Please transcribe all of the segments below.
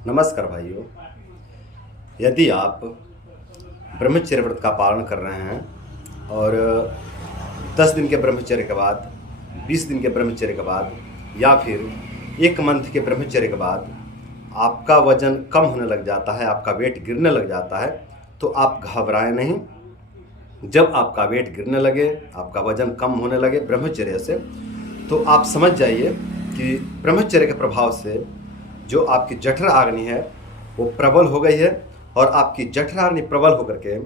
नमस्कार भाइयों। यदि आप ब्रह्मचर्य व्रत का पालन कर रहे हैं और 10 दिन के ब्रह्मचर्य के बाद, 20 दिन के ब्रह्मचर्य के बाद या फिर 1 मंथ के ब्रह्मचर्य के बाद आपका वजन कम होने लग जाता है, आपका वेट गिरने लग जाता है, तो आप घबराएं नहीं। जब आपका वेट गिरने लगे, आपका वजन कम होने लगे ब्रह्मचर्य से, तो आप समझ जाइए कि ब्रह्मचर्य के प्रभाव से जो आपकी जठराग्नि है वो प्रबल हो गई है, और आपकी जठराग्नि प्रबल होकर के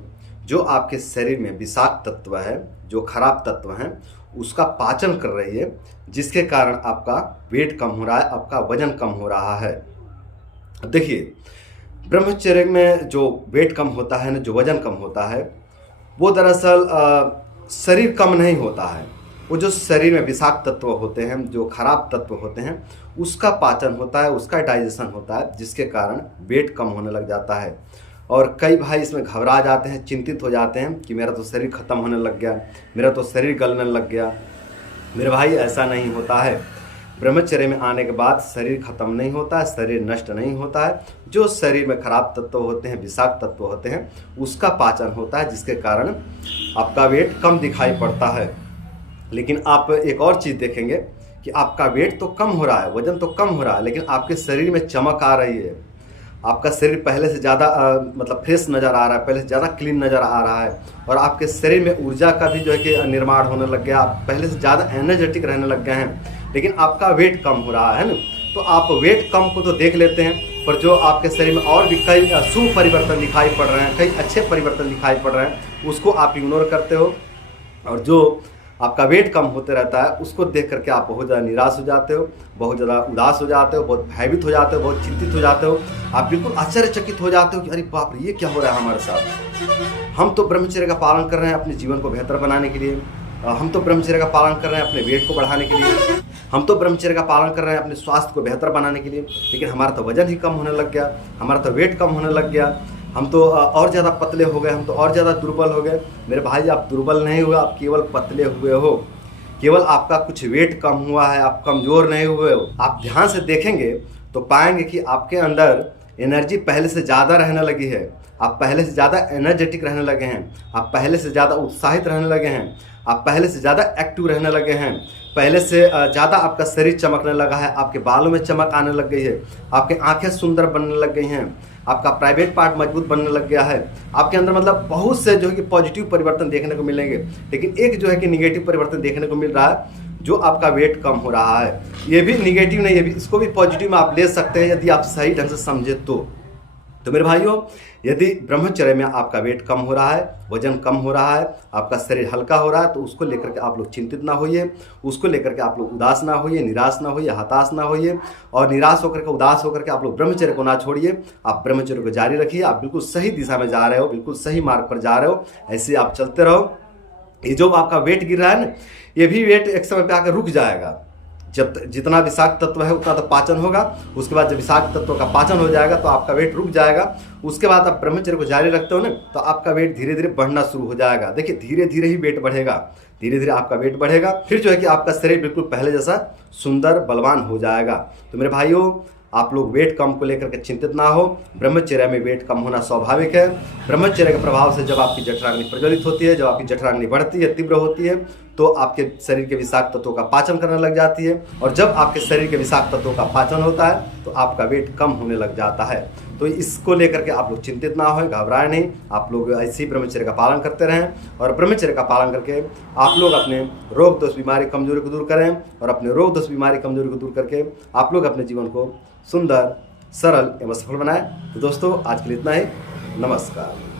जो आपके शरीर में विषाक्त तत्व है, जो खराब तत्व हैं, उसका पाचन कर रही है, जिसके कारण आपका वेट कम हो रहा है, आपका वजन कम हो रहा है। देखिए, ब्रह्मचर्य में जो वेट कम होता है ना, जो वजन कम होता है, वो दरअसल शरीर कम नहीं होता है। वो जो शरीर में विषाक्त तत्व होते हैं, जो खराब तत्व होते हैं, उसका पाचन होता है, उसका डाइजेशन होता है, जिसके कारण वेट कम होने लग जाता है। और कई भाई इसमें घबरा जाते हैं, चिंतित हो जाते हैं कि मेरा तो शरीर ख़त्म होने लग गया, मेरा तो शरीर गलने लग गया। मेरे भाई, ऐसा नहीं होता है। ब्रह्मचर्य में आने के बाद शरीर खत्म नहीं होता है, शरीर नष्ट नहीं होता है। जो शरीर में खराब तत्व होते हैं, विषाक्त तत्व होते हैं, उसका पाचन होता है, जिसके कारण आपका वेट कम दिखाई पड़ता है। लेकिन आप एक और चीज़ देखेंगे कि आपका वेट तो कम हो रहा है, वजन तो कम हो रहा है, लेकिन आपके शरीर में चमक आ रही है। आपका शरीर पहले से ज़्यादा मतलब फ्रेश नज़र आ रहा है, पहले से ज़्यादा क्लीन नज़र आ रहा है, और आपके शरीर में ऊर्जा का भी जो है कि निर्माण होने लग गया। आप पहले से ज़्यादा एनर्जेटिक रहने लग गए हैं, लेकिन आपका वेट कम हो रहा है ना। तो आप वेट कम को तो देख लेते हैं, पर जो आपके शरीर में और भी कई शुभ परिवर्तन दिखाई पड़ रहे हैं, कई अच्छे परिवर्तन दिखाई पड़ रहे हैं, उसको आप इग्नोर करते हो। और जो आपका वेट कम होते रहता है, उसको देख करके आप बहुत ज़्यादा निराश हो जाते हो, बहुत ज़्यादा उदास हो जाते हो, बहुत भयभीत हो जाते हो, बहुत चिंतित हो जाते हो। आप बिल्कुल आश्चर्यचकित हो जाते हो कि अरे बाप रे, ये क्या हो रहा है हमारे साथ। हम तो ब्रह्मचर्य का पालन कर रहे हैं अपने जीवन को बेहतर बनाने के लिए, हम तो ब्रह्मचर्य का पालन कर रहे हैं अपने वेट को बढ़ाने के लिए, हम तो ब्रह्मचर्य का पालन कर रहे हैं अपने स्वास्थ्य को बेहतर बनाने के लिए, लेकिन हमारा तो वजन ही कम होने लग गया, हमारा तो वेट कम होने लग गया, हम तो और ज़्यादा पतले हो गए, हम तो और ज़्यादा दुर्बल हो गए। मेरे भाई, आप दुर्बल नहीं हुए, आप केवल पतले हुए हो। केवल आपका कुछ वेट कम हुआ है, आप कमज़ोर नहीं हुए हो। आप ध्यान से देखेंगे तो पाएंगे कि आपके अंदर एनर्जी पहले से ज़्यादा रहने लगी है, आप पहले से ज़्यादा एनर्जेटिक रहने लगे हैं, आप पहले से ज़्यादा उत्साहित रहने लगे हैं, आप पहले से ज़्यादा एक्टिव रहने लगे हैं, पहले से ज़्यादा आपका शरीर चमकने लगा है, आपके बालों में चमक आने लग गई है, आपकी आंखें सुंदर बनने लग गई हैं, आपका प्राइवेट पार्ट मजबूत बनने लग गया है। आपके अंदर मतलब बहुत से जो है कि पॉजिटिव परिवर्तन देखने को मिलेंगे, लेकिन एक जो है कि निगेटिव परिवर्तन देखने को मिल रहा है, जो आपका वेट कम हो रहा है। ये भी निगेटिव नहीं है, इसको भी पॉजिटिव में आप ले सकते हैं, यदि आप सही ढंग से समझे तो मेरे भाइयों, यदि ब्रह्मचर्य में आपका वेट कम हो रहा है, वजन कम हो रहा है, आपका शरीर हल्का हो रहा है, तो उसको लेकर के आप लोग चिंतित ना होइए, उसको लेकर के आप लोग उदास ना होइए, निराश ना होइए, हताश ना होइए, और निराश होकर के, उदास होकर के आप लोग ब्रह्मचर्य को ना छोड़िए। आप ब्रह्मचर्य को जारी रखिए। आप बिल्कुल सही दिशा में जा रहे हो, बिल्कुल सही मार्ग पर जा रहे हो, ऐसे आप चलते रहो। ये जो आपका वेट गिर रहा है ना, ये भी वेट एक समय पर आकर रुक जाएगा। जब जितना विषाक्त तत्व है उतना तो पाचन होगा, उसके बाद जब विषाक्त तत्व का पाचन हो जाएगा तो आपका वेट रुक जाएगा। उसके बाद आप ब्रह्मचर्य को जारी रखते हो ना, तो आपका वेट धीरे धीरे बढ़ना शुरू हो जाएगा। देखिए, धीरे धीरे ही वेट बढ़ेगा, धीरे धीरे आपका वेट बढ़ेगा, फिर जो है कि आपका शरीर बिल्कुल पहले जैसा सुंदर बलवान हो जाएगा। तो मेरे भाइयों, आप लोग वेट कम को लेकर के चिंतित ना हो। ब्रह्मचर्य में वेट कम होना स्वाभाविक है। ब्रह्मचर्य के प्रभाव से जब आपकी जठराग्नि प्रज्वलित होती है, जब आपकी जठराग्नि बढ़ती है, तीव्र होती है, तो आपके शरीर के विषाक्त तत्वों का पाचन करने लग जाती है, और जब आपके शरीर के विषाक्त तत्वों का पाचन होता है तो आपका वेट कम होने लग जाता है। तो इसको लेकर के आप लोग चिंतित ना हो, घबराएं नहीं। आप लोग ऐसे ही ब्रह्मचर्य का पालन करते रहें, और ब्रह्मचर्य का पालन करके आप लोग अपने रोग दोष बीमारी कमजोरी को दूर करें, और अपने रोग दोष बीमारी कमजोरी को दूर करके आप लोग अपने जीवन को सुंदर, सरल एवं सफल बनाएं। तो दोस्तों, आज के लिए इतना ही। नमस्कार।